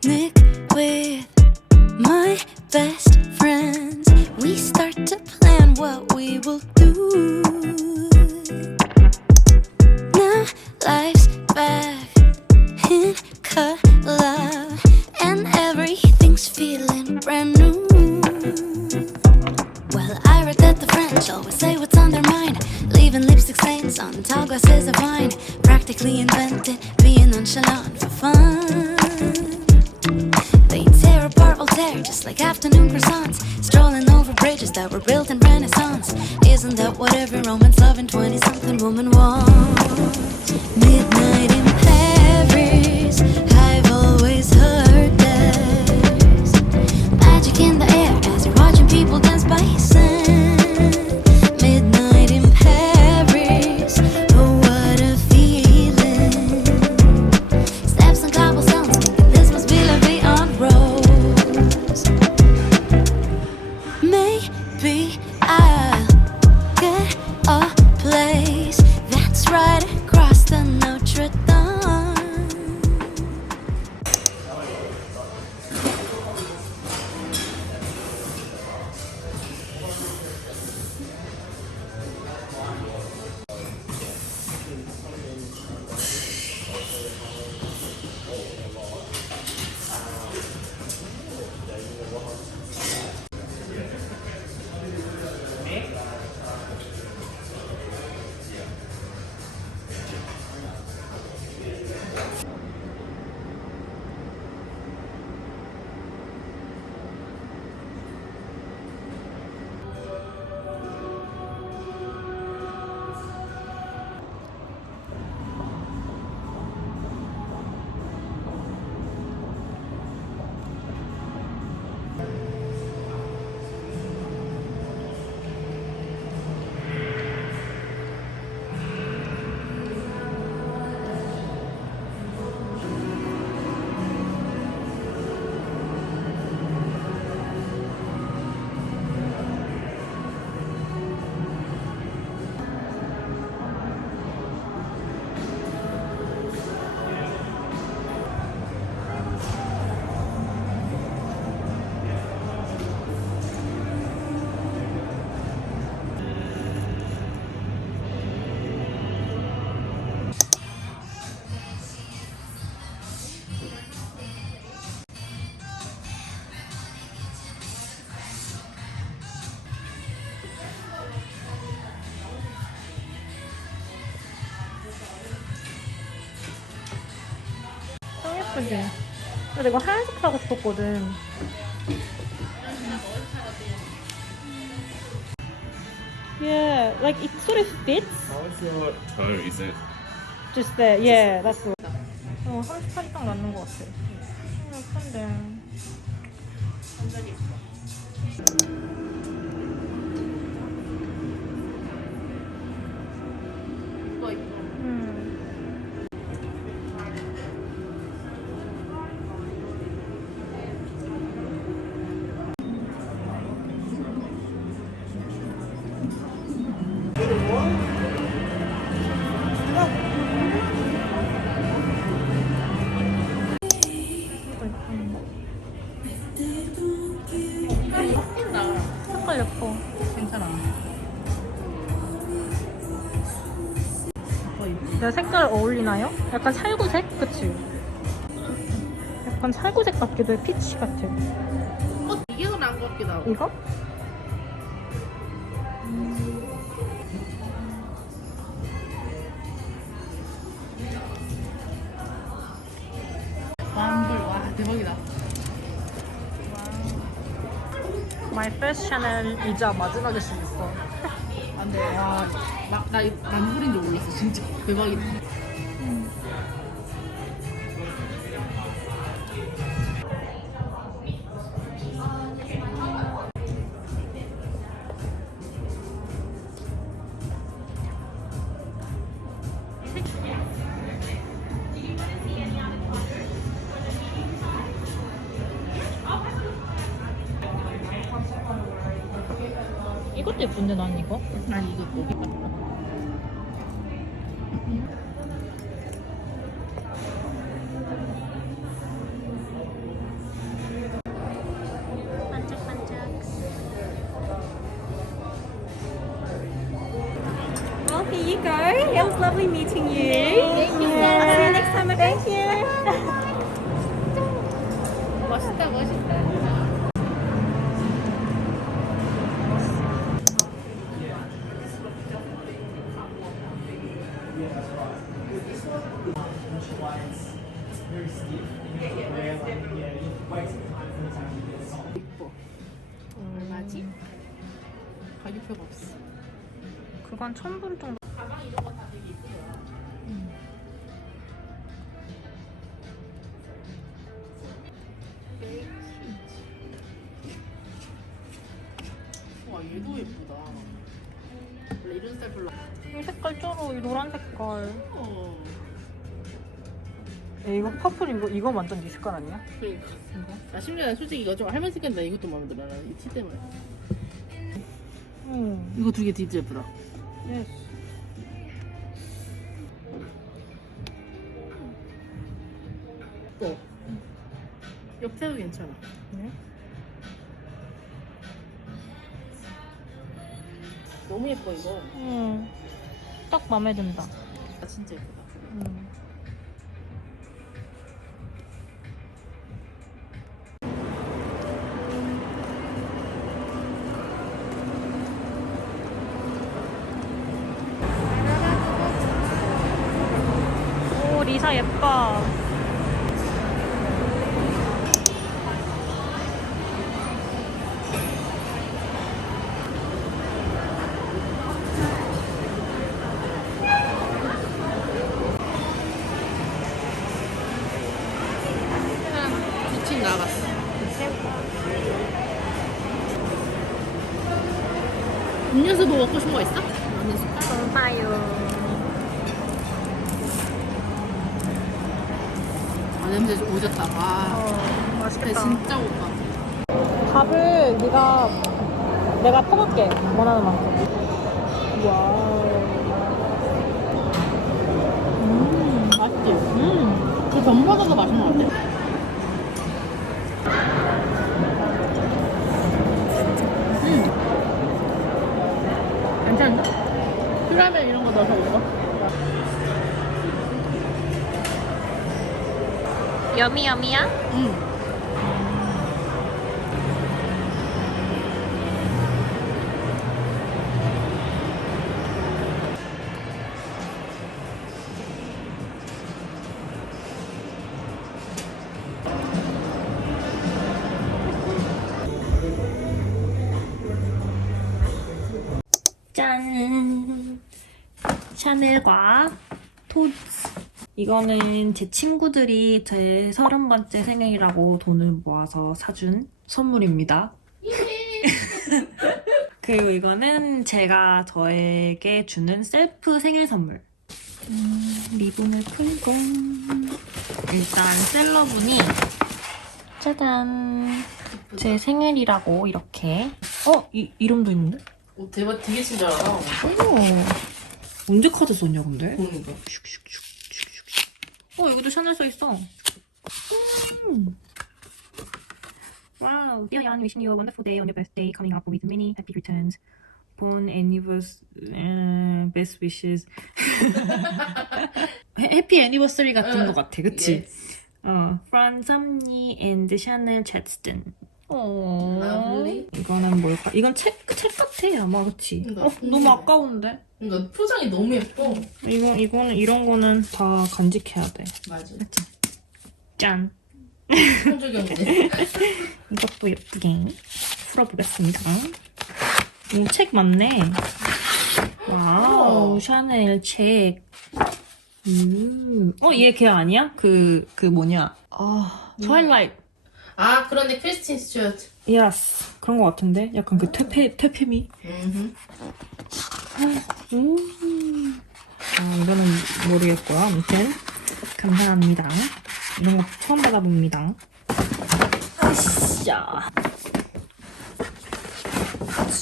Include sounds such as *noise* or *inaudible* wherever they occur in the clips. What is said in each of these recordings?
picnic with my best friends. We start to plan what we will do. Now life's back in color, and everything's feeling brand new. Well, I read that the French always say what's on their mind, leaving lipstick stains on tall glasses of wine. Practically invented being nonchalant for fun. Just like afternoon croissants, strolling over bridges that were built in Renaissance. Isn't that what every romance loving 20 something woman wants? Midnight in Paris, I've always heard there's magic in the air as you're watching people dance 근데 내가 하얀색 사고 싶었거든. Yeah, like it sort of fits. How's your toe? Is it? Just there, yeah, that's the. 어, 38이 딱 맞는 것 같아. 음, 예쁜데. 음. 내 색깔 어울리나요? 약간 살구색? 그치? 약간 살구색 같기도 해. 피치 같아. 어, 이게 더 나은 것 같기도 하고. 이거? 와, 대박이다. My first Chanel이자 마지막에 쓰겠어. 안 돼, 와. 나, 나 이거 만불인 줄 몰랐어, 진짜. 대박이다. 이것도 예쁜데 난 이거? 아니, 이것도. Lovely meeting you. Thank you. I'll see you next time. Thank you. 멋있다 멋있다. 얼마지? 가격표가 없어. 그건 천분 정도. 이거 이거 완전 네 색깔 아니야? 그러니까. 이거? 나 심지어 난 솔직히 이거 좀 할머니 색깔인데 이것도 마음에 들어. 나이티 때문에. 응. 이거 두 개 진짜 예쁘다. 예스. 또. 옆태도 괜찮아. 네? 너무 예뻐 이거. 응. 딱 마음에 든다. 아 진짜 예쁘다. 응. 오 리사 예뻐. 나갔어. 음료수 뭐 먹고 싶은 거 있어? 음료수. 좋아요. 냄새 좀 오졌다. 와. 어, 근데 맛있겠다. 진짜 오빠. 밥을 네가 내가 퍼갈게 원하는 만큼. 와우. 음, 맛있지? 음. 그 전보다도 맛있는 것 같아. 음. 괜찮아? 슈라멜 이런 거 넣어서 먹어? 여미 여미야? 응. 짠! 샤넬과 토즈. 이거는 제 친구들이 제 서른 번째 생일이라고 돈을 모아서 사준 선물입니다. *laughs* 그리고 이거는 제가 저에게 주는 셀프 생일 선물. 음, 리본을 풀고 일단 셀러분이 짜잔 제 생일이라고 이렇게 어? 이, 이름도 있는데? 오, 대박 되게 친절하다. 오. 언제 카드 썼냐 근데? 그러니까. 어 여기도 샤넬 써 있어. 음. Wow, dear Yan, wishing you a wonderful day on your birthday, coming up with many happy returns. Born anniversary, uh, best wishes. 해피 애니버서리 같은 응. 것 같아, 그치? Yes. 어, from Samni and Chanel Chatston. 어. Lovely. 이거는 뭘까? 이건 책, 책 같아, 아마, 그치? 이거 어, 너무 궁금해. 아까운데? 그러니까 포장이 너무 예뻐. 이거, 이거는, 이런 거는 다 간직해야 돼. 맞아. 짠. *laughs* 이것도 예쁘게 풀어보겠습니다. 오, 책 많네. 와우. 샤넬 책. 음. 어, 얘 걔 아니야? 그, 그 뭐냐. 아, 트와일라이트. 아 그런데 크리스틴 스튜어트. 예스. 그런 거 같은데? 약간 그 퇴폐, 퇴폐미? 음. 음. 아, 이거는 모르겠고요. 아무튼. 감사합니다. 이런 거 처음 받아봅니다. 아이씨야.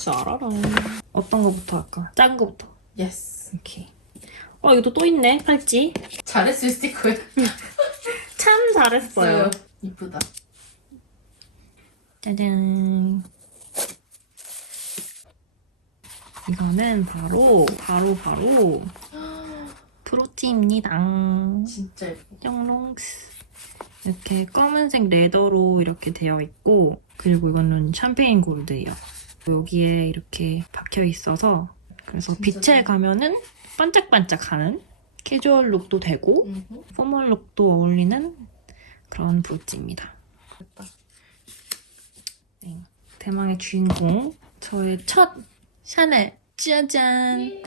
짜라란. 어떤 거부터 할까? 작은 거부터. 예스. 이렇게. 어, 이것도 또 있네, 팔찌. 잘했어요 스티커에. 참 잘했어요. *laughs* 이쁘다. 짜잔. 이거는 바로, 바로, 바로, 프로티입니다. 진짜 예뻐. 영롱스. 이렇게 검은색 레더로 이렇게 되어 있고 그리고 이거는 샴페인 골드예요. 여기에 이렇게 박혀 있어서 그래서 빛에. 가면은 반짝반짝하는 캐주얼 룩도 되고 음. 포멀 룩도 어울리는 그런 브로치입니다. 네, 대망의 주인공 저의 첫 샤넬 짜잔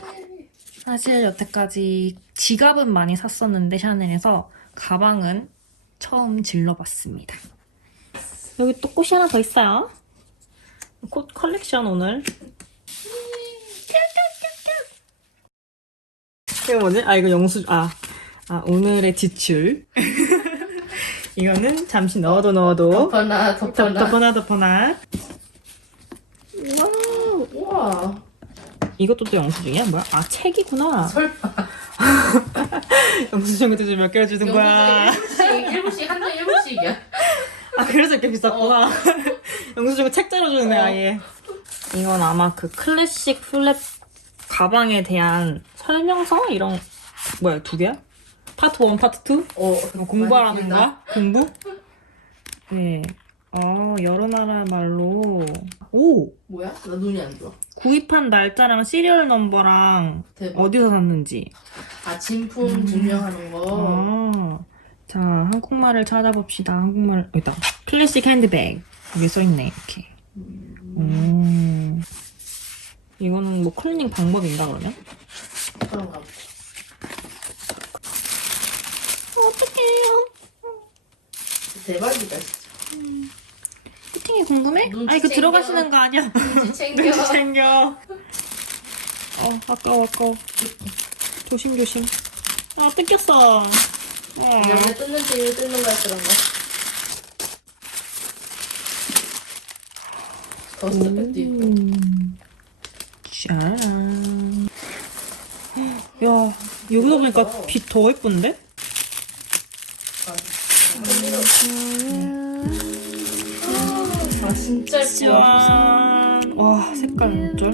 사실 여태까지 지갑은 많이 샀었는데 샤넬에서 가방은 처음 질러봤습니다. 여기 또 꽃이 하나 더 있어요. 꽃 컬렉션 오늘. 이거 뭐지? 아 이거 영수 아, 아 오늘의 지출. *laughs* 이거는 잠시 넣어도 넣어도 덮어놔, 덮어놔. 덮어놔 덮어놔. 와우. 우와. 이것도 또 영수증이야? 뭐야? 아 책이구나. 설마. *laughs* 영수증 도대체 몇 개를 주는 거야? 영수증 1분씩, 1분씩, 한 장에 1분씩이야. 아 그래서 이렇게 비쌌구나. 영수증을 책자로 주네 어. 아예. 이건 아마 그 클래식 플랩 가방에 대한 설명서 이런 뭐야 두 개야? 파트 1, 파트 2? 어, 뭐 공부하라는 거야? 공부? 네. 아 여러 나라 말로 오 뭐야? 나 눈이 안 좋아. 구입한 날짜랑 시리얼 넘버랑 대박. 어디서 샀는지. 아, 진품 증명하는 거. 아, 자 한국말을 찾아봅시다. 한국말 여기다 클래식 핸드백 여기 써 있네 이렇게. 음. 이거는 뭐 클리닝 방법인가 그러면? 그런가 보다. 어떡해요? 대박이다, 진짜. 피팅이 궁금해? 눈치 아 이거 챙겨. 들어가시는 거 아니야? 눈치 *laughs* 챙겨. 눈치 챙겨. 어 아까워 아까워. 조심 조심. 아 뜯겼어. 어. 원래 뜯는 재미를 뜯는 거야, 그런 거. 있고. 음. 짠. 야 여기서 보니까 빛 더 예쁜데? 아, 진짜 예뻐. 짠. 와 색깔 어쩔?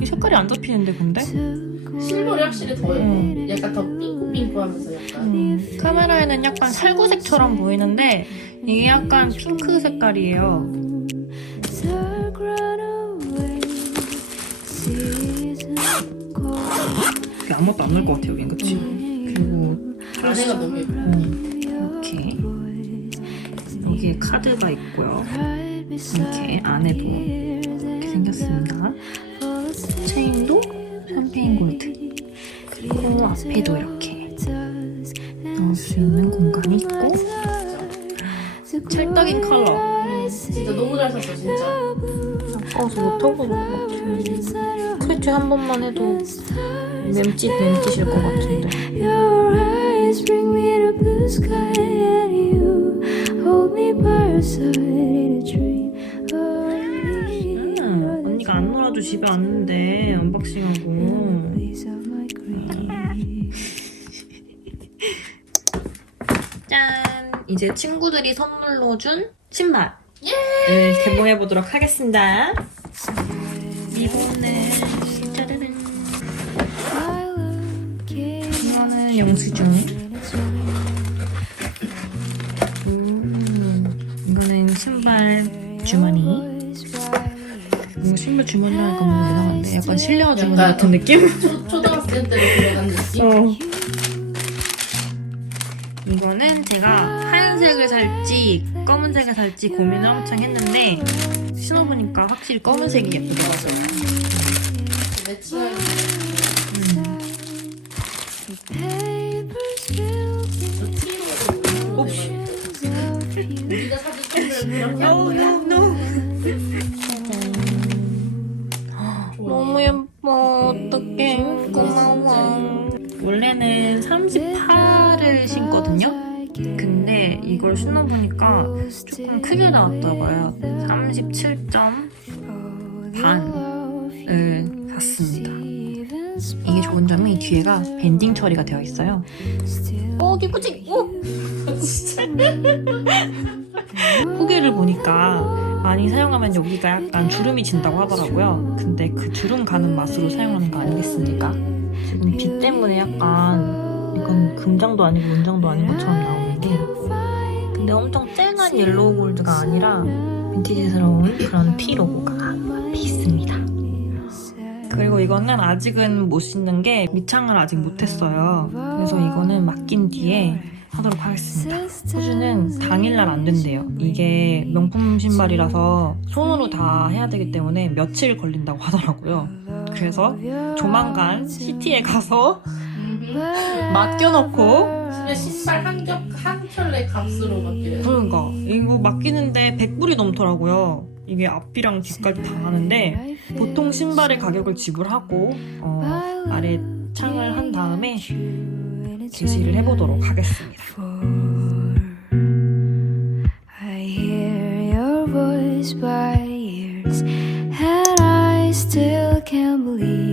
이 색깔이 안 잡히는데 근데? 실물이 확실히 더 예뻐. 음. 약간 더 핑크핑크하면서 약간. 음, 카메라에는 약간 살구색처럼 보이는데 이게 약간 핑크 색깔이에요. 아무것도 안 넣을 것 같아요, 여긴 그치? 음. 그리고 안에가 너무 예뻐. 음, 이렇게 여기에 카드가 있고요. 이렇게 안에도 이렇게 생겼습니다. 체인도 샴페인 골드. 그리고 앞에도 이렇게 넣을 수 있는 공간이 있고 찰떡인 컬러. 진짜 너무 잘 샀어, 진짜. 아까워서 못하고 있는 것 같아. 크리치 한 번만 해도 맴짓 맴짓일 것 같은데. 음, 언니가 안 놀아도 집에 왔는데 언박싱하고. *laughs* 짠! 이제 친구들이 선물로 준 신발을 개봉해 보도록 하겠습니다. in 이거는 영수증. 주머니라니까 뭔가 이상한데 약간 실내화 주머니 약간 같은 느낌? 초, 초등학생 때로 들어간 느낌? 어. 이거는 제가 하얀색을 살지 검은색을 살지 고민을 엄청 했는데 신어보니까 확실히 검은색이 예쁘더라고요. 저 티로 옵시. 우리가 사준 선물 그렇게 한 No, 거야? no, 예뻐. 어떡해. 고마워. 원래는 38을 신거든요. 근데 이걸 신어보니까 조금 크게 나왔다고요. 37점 반을 샀습니다. 이게 좋은 점이 뒤에가 밴딩 처리가 되어 있어요. 어, 기쁘지? 오! *laughs* 후기를 보니까 많이 사용하면 여기가 약간 주름이 진다고 하더라고요. 근데 그 주름 가는 맛으로 사용하는 거 아니겠습니까? 지금 빛 때문에 약간 이건 금장도 아니고 은장도 아닌 것처럼 나오는데 근데 엄청 쨍한 옐로우 골드가 아니라 빈티지스러운 그런 티 로고가 있습니다. 그리고 이거는 아직은 못 신는 게 미창을 아직 못 했어요. 그래서 이거는 맡긴 뒤에 하도록 하겠습니다. 호주는 당일날 안 된대요. 이게 명품 신발이라서 손으로 다 해야 되기 때문에 며칠 걸린다고 하더라고요. 그래서 조만간 시티에 가서 맡겨놓고 신발 한 겹, 한 켤레 값으로 받게 그러니까 이거 맡기는데 100불이 넘더라고요. 이게 앞이랑 뒤까지 다 하는데 보통 신발의 가격을 지불하고 어, 아래 창을 한 다음에 제시를 해보도록 하겠습니다. I hear your voice by ears, and I still can't believe I did